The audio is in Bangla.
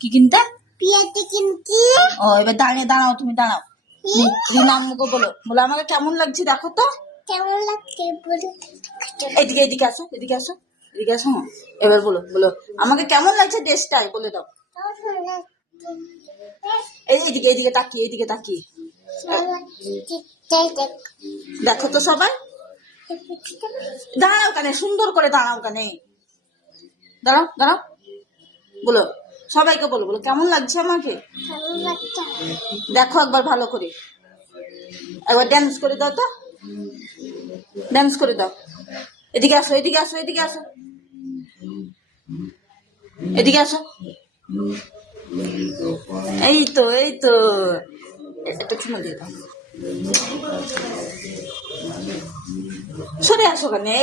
কি কিনতে? পেঁয়াজি কিনছি। ও এবার দাঁড়াও, তুমি দাঁড়াও। রিনা আম্মুকে বলো আমাকে কেমন লাগছে দেখো তো। কেমন লাগছে বলো। এদিকে আসো। হ্যাঁ। এবার বলো আমাকে কেমন লাগছে ড্রেসটাই বলে দাও। এইদিকে তাকিয়ে দেখো তো সবাই। দাঁড়াও কানে, সুন্দর করে দাঁড়াও কানে। দাঁড়াও বলো, সবাইকে বলো কেমন লাগছে আমাকে। দেখো একবার ভালো করে, একবার ড্যান্স করে দাও তো, ড্যান্স করে দাও। এদিকে আসো। এই তো একটা চুমো দিয়ে দাও। সরে আসো কানে।